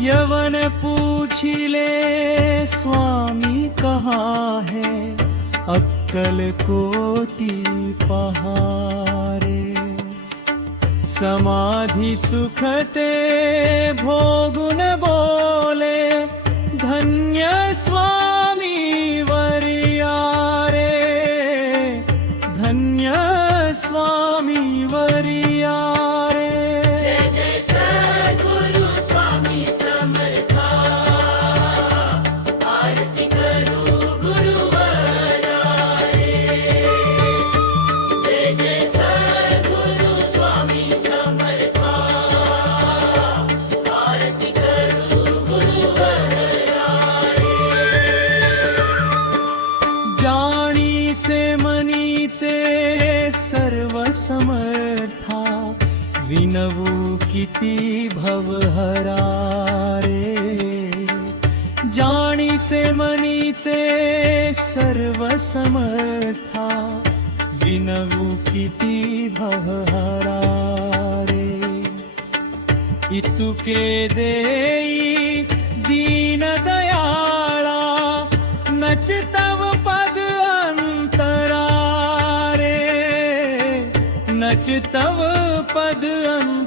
यवन पूछिले स्वामी कहाँ है, अक्कल कोती पहारे। समाधि सुखते भोगुन बोले, धन्य स्वामी वरिया रे, धन्य स्वामी वरिया रे। जय जय सद्गुरु स्वामी समर्था, आरती करू गुरुवरा रे। जय जय सद्गुरु स्वामी समर्था, आरती करू गुरुवरा रे। जाणी से मनीचे सर्व समर्था, विनवू किती भवहरा रे। जाणी से मनीचे सर्व समर्था, विनवू किती भवहरा रे। इतुके देई दीन दयाळा, नच तव पद अंतरा रे, नच तव पद अंतरा